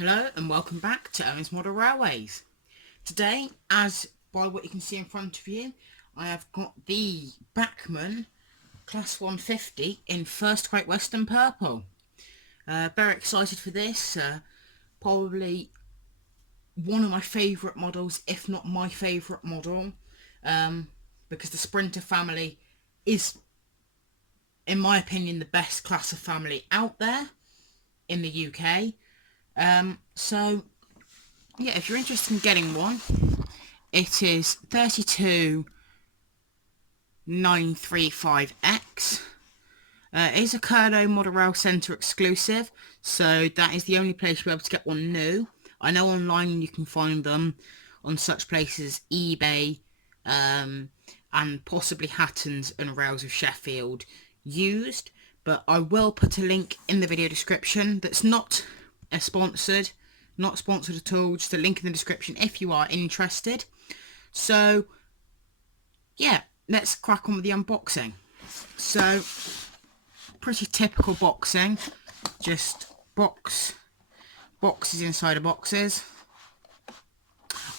Hello and welcome back to Owen's Model Railways. Today, as by what you can see in front of you, I have got the Bachmann Class 150 in First Great Western Purple. Very excited for this, probably one of my favourite models, if not my favourite model, because the Sprinter family is, in my opinion, the best class of family out there in the UK. So yeah, if you're interested in getting one, it is 32935X. It is a Curdo Model Rail Centre exclusive, so that is the only place you'll be able to get one new. I know online you can find them on such places as eBay, and possibly Hatton's and Rails of Sheffield used, but I will put a link in the video description that's not sponsored, not sponsored at all, just a link in the description if you are interested. So yeah, let's crack on with the unboxing. So pretty typical boxing, just boxes inside of boxes.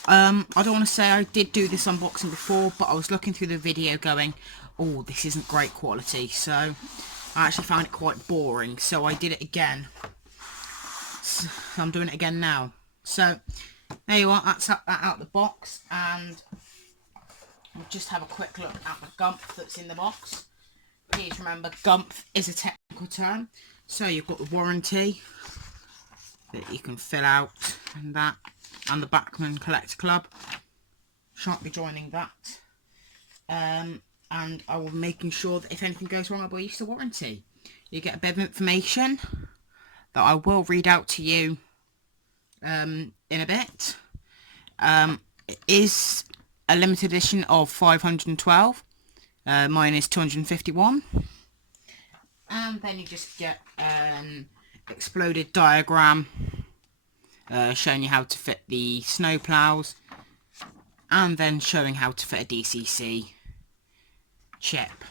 I don't want to say I did do this unboxing before, but I was looking through the video going, oh, this isn't great quality, so I actually found it quite boring, so I did it again. So I'm doing it again now. So there you are, that's that out of the box, and we'll just have a quick look at the gumph that's in the box. Please remember, gumph is a technical term. So you've got the warranty that you can fill out, and that, and the Bachmann Collector Club. Shan't be joining that. And I will be making sure that if anything goes wrong, I'll use the warranty. You get a bit of information that I will read out to you in a bit. It is a limited edition of 512. Mine is 251. And then you just get an exploded diagram showing you how to fit the snow plows, and then showing how to fit a DCC chip.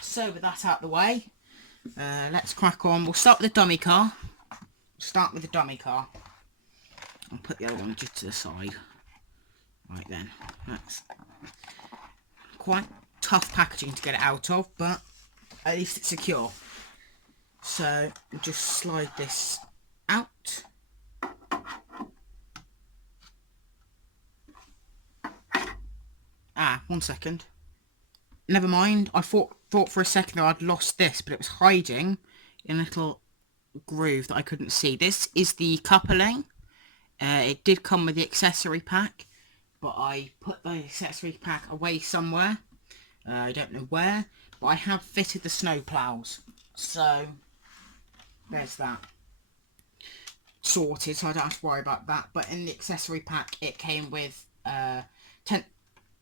So with that out of the way, let's crack on. We'll start with the dummy car. I'll put the other one just to the side. Right then, that's quite tough packaging to get it out of, but at least it's secure. So we'll just slide this out. One second. Never mind. I thought for a second that I'd lost this, but it was hiding in a little groove that I couldn't see. This is the coupling. It did come with the accessory pack, but I put the accessory pack away somewhere. I don't know where, but I have fitted the snow plows. So there's that sorted, so I don't have to worry about that. But in the accessory pack, it came with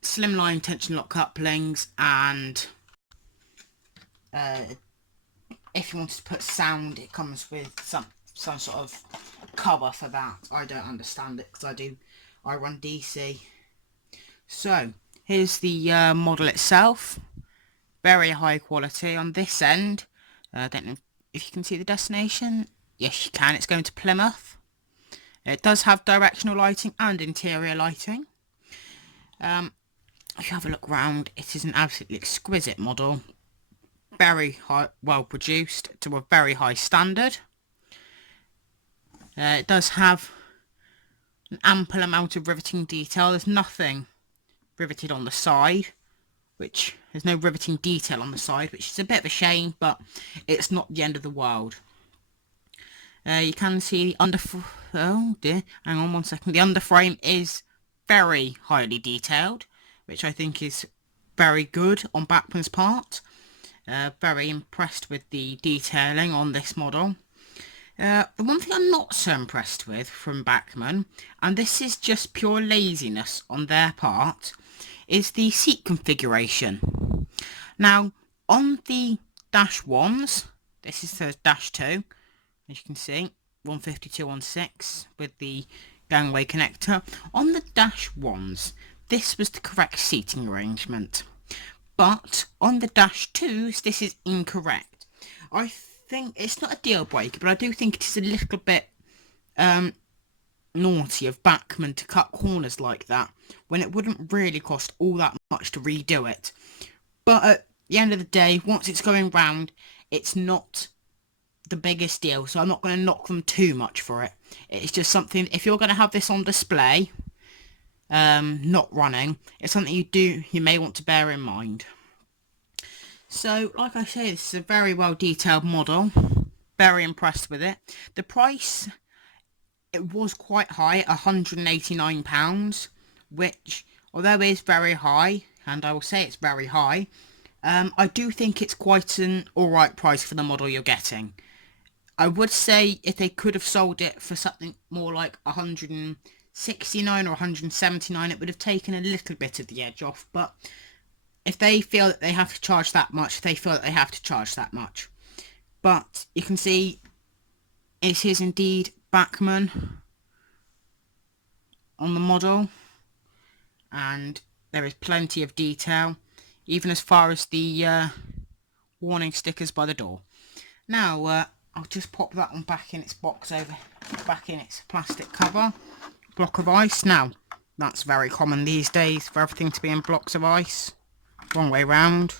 slimline tension lock couplings, and if you wanted to put sound, it comes with some sort of cover for that. I don't understand it because I run DC. So here's the model itself. Very high quality on this end. I don't know if you can see the destination. Yes, you can. It's going to Plymouth. It does have directional lighting and interior lighting. If you have a look round, it is an absolutely exquisite model. Very high, well produced to a very high standard. It does have an ample amount of riveting detail. There's nothing riveted on the side, there's no riveting detail on the side, which is a bit of a shame, but it's not the end of the world. You can see the oh dear, hang on one second. The underframe is very highly detailed, which I think is very good on Bachmann's part. Very impressed with the detailing on this model. The one thing I'm not so impressed with from Bachmann, and this is just pure laziness on their part, is the seat configuration. Now, on the dash 1s, this is the dash 2, as you can see, 15216 with the gangway connector. On the dash 1s, this was the correct seating arrangement. But on the dash 2s, this is incorrect. I think it's not a deal breaker, but I do think it is a little bit naughty of Bachmann to cut corners like that when it wouldn't really cost all that much to redo it. But at the end of the day, once it's going round, it's not the biggest deal, so I'm not going to knock them too much for it. It's just something, if you're going to have this on display, not running, it's something you may want to bear in mind. So, like I say, this is a very well detailed model. Very impressed with it. The price, it was quite high, £189, which, although it is very high, and I will say it's very high, I do think it's quite an alright price for the model you're getting. I would say if they could have sold it for something more like 169 or 179, it would have taken a little bit of the edge off, but if they feel that they have to charge that much, they feel that they have to charge that much. But you can see it is indeed Bachmann on the model, and there is plenty of detail, even as far as the warning stickers by the door. Now, I'll just pop that one back in its box back in its plastic cover. Block of ice. Now, that's very common these days for everything to be in blocks of ice. Wrong way round.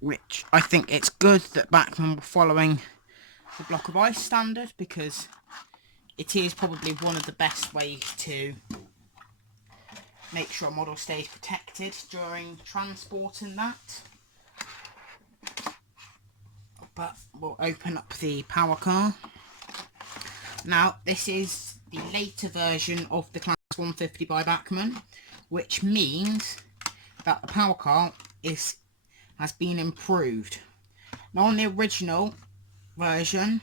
Which I think it's good that Bachmann were following the block of ice standard, because it is probably one of the best ways to make sure a model stays protected during transport and that. But we'll open up the power car. Now, this is the later version of the Class 150 by Bachmann, which means that the power car has been improved. Now, on the original version,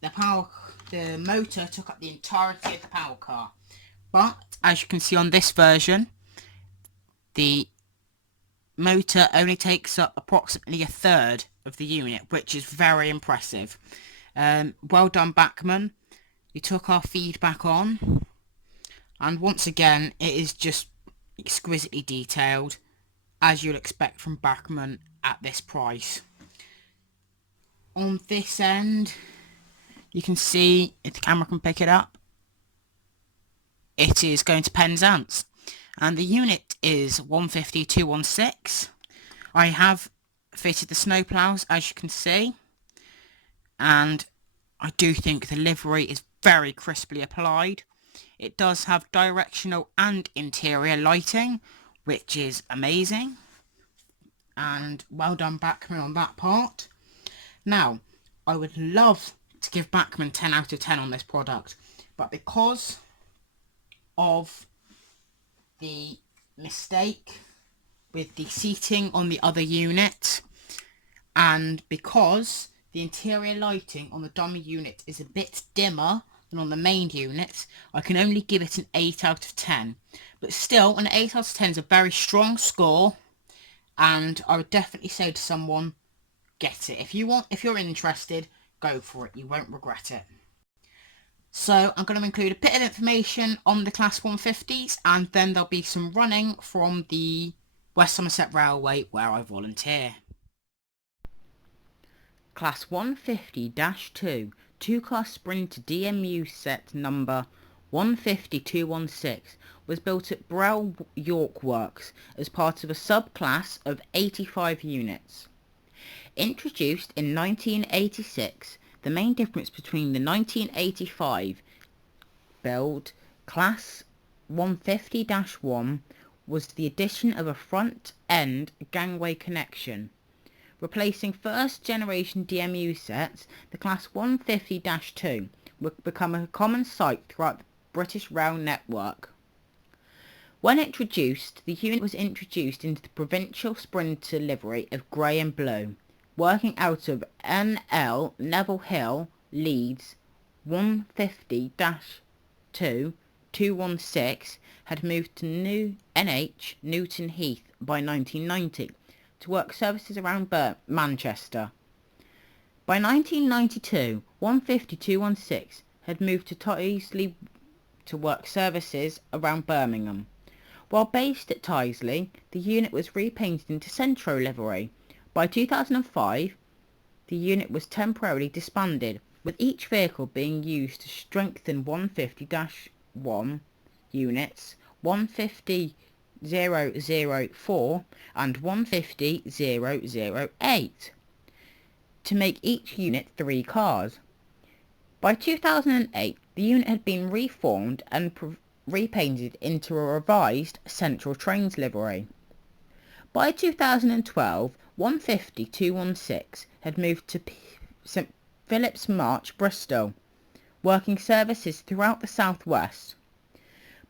the motor took up the entirety of the power car, but as you can see on this version, the motor only takes up approximately a third of the unit, which is very impressive. Well done, Bachmann. You took our feedback on, and once again, it is just exquisitely detailed, as you'd expect from Bachmann at this price. On this end, you can see, if the camera can pick it up, it is going to Penzance, and the unit is 150-216. I have fitted the snowplows, as you can see, and I do think the livery is very crisply applied. It does have directional and interior lighting, which is amazing, and well done, Bachmann, on that part. Now, I would love to give Bachmann 10 out of 10 on this product, but because of the mistake with the seating on the other unit, and because the interior lighting on the dummy unit is a bit dimmer than on the main unit, I can only give it an 8 out of 10. But still, an 8 out of 10 is a very strong score, and I would definitely say to someone, get it. If you're interested, go for it. You won't regret it. So I'm going to include a bit of information on the Class 150s, and then there'll be some running from the West Somerset Railway where I volunteer. Class 150-2 two-car Sprinter DMU set number 150-216 was built at Brell York Works as part of a subclass of 85 units. Introduced in 1986, the main difference between the 1985 build Class 150-1 was the addition of a front-end gangway connection. Replacing first-generation DMU sets, the Class 150-2 would become a common sight throughout the British rail network. When introduced, the unit was introduced into the provincial Sprinter livery of grey and blue, working out of NL Neville Hill, Leeds. 150-216 had moved to New NH Newton Heath by 1990 to work services around Manchester. By 1992, 150-216 had moved to Tyseley to work services around Birmingham. While based at Tyseley, the unit was repainted into Centro livery. By 2005, the unit was temporarily disbanded, with each vehicle being used to strengthen 150-1 units, 150-004 and 150-008 to make each unit 3 cars. By 2008, the unit had been reformed and repainted into a revised Central Trains livery. By 2012, 150-216 had moved to St Philip's March, Bristol, working services throughout the southwest.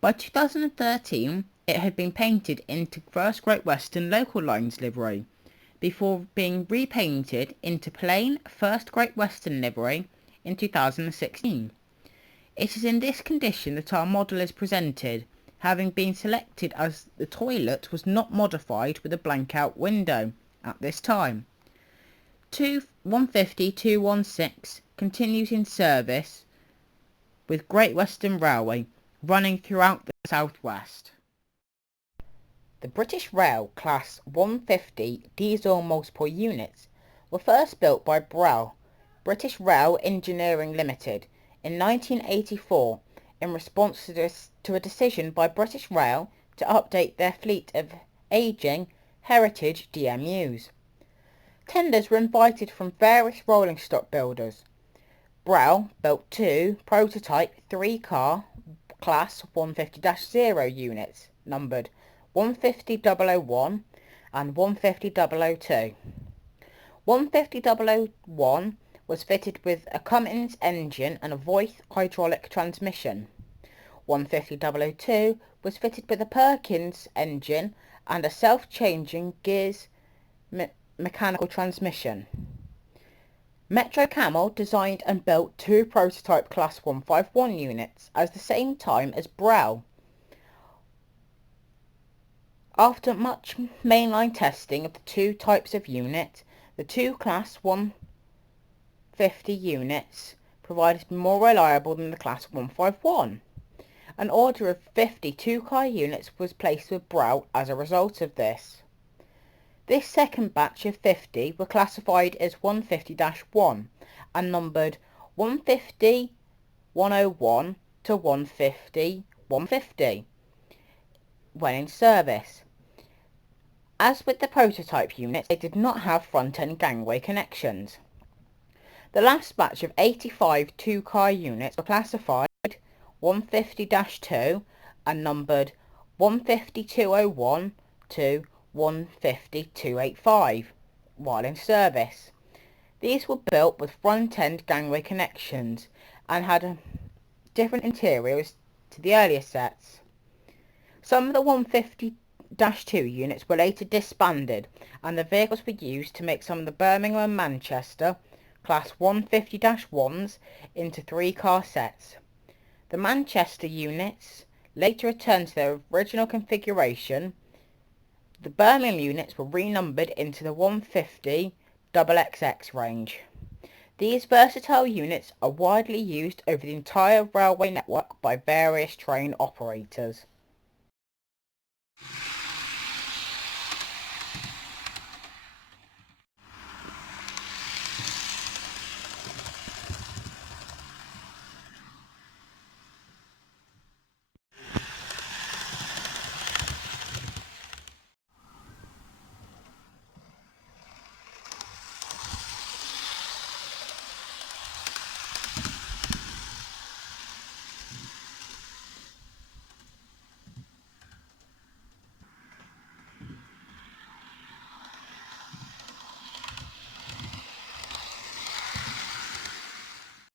By 2013, it had been painted into First Great Western Local Lines livery, before being repainted into plain First Great Western livery in 2016. It is in this condition that our model is presented, having been selected as the toilet was not modified with a blank-out window at this time. 150-216 continues in service with Great Western Railway running throughout the southwest. The British Rail Class 150 diesel multiple units were first built by British Rail Engineering Limited in 1984 in response to a decision by British Rail to update their fleet of ageing heritage DMUs. Tenders were invited from various rolling stock builders. Brau built 2 prototype 3-car Class 150-0 units, numbered 150-001 and 150-002. 150-001 was fitted with a Cummins engine and a Voith hydraulic transmission. 150-002 was fitted with a Perkins engine and a self-changing gears mechanical transmission. Metro Camel designed and built 2 prototype Class 151 units at the same time as Brau. After much mainline testing of the 2 types of unit, the 2 Class 150 units provided to be more reliable than the Class 151. An order of 50 2-car units was placed with Brau as a result of this. This second batch of 50 were classified as 150-1 and numbered 150-101 to 150-150 when in service. As with the prototype units, they did not have front-end gangway connections. The last batch of 85 2-car units were classified 150-2 and numbered 150-201 to 150-285 while in service. These were built with front-end gangway connections and had different interiors to the earlier sets. Some of the 150-2 units were later disbanded and the vehicles were used to make some of the Birmingham and Manchester Class 150-1s into 3-car sets. The Manchester units later returned to their original configuration. The Birmingham units were renumbered into the 150 XXX range. These versatile units are widely used over the entire railway network by various train operators.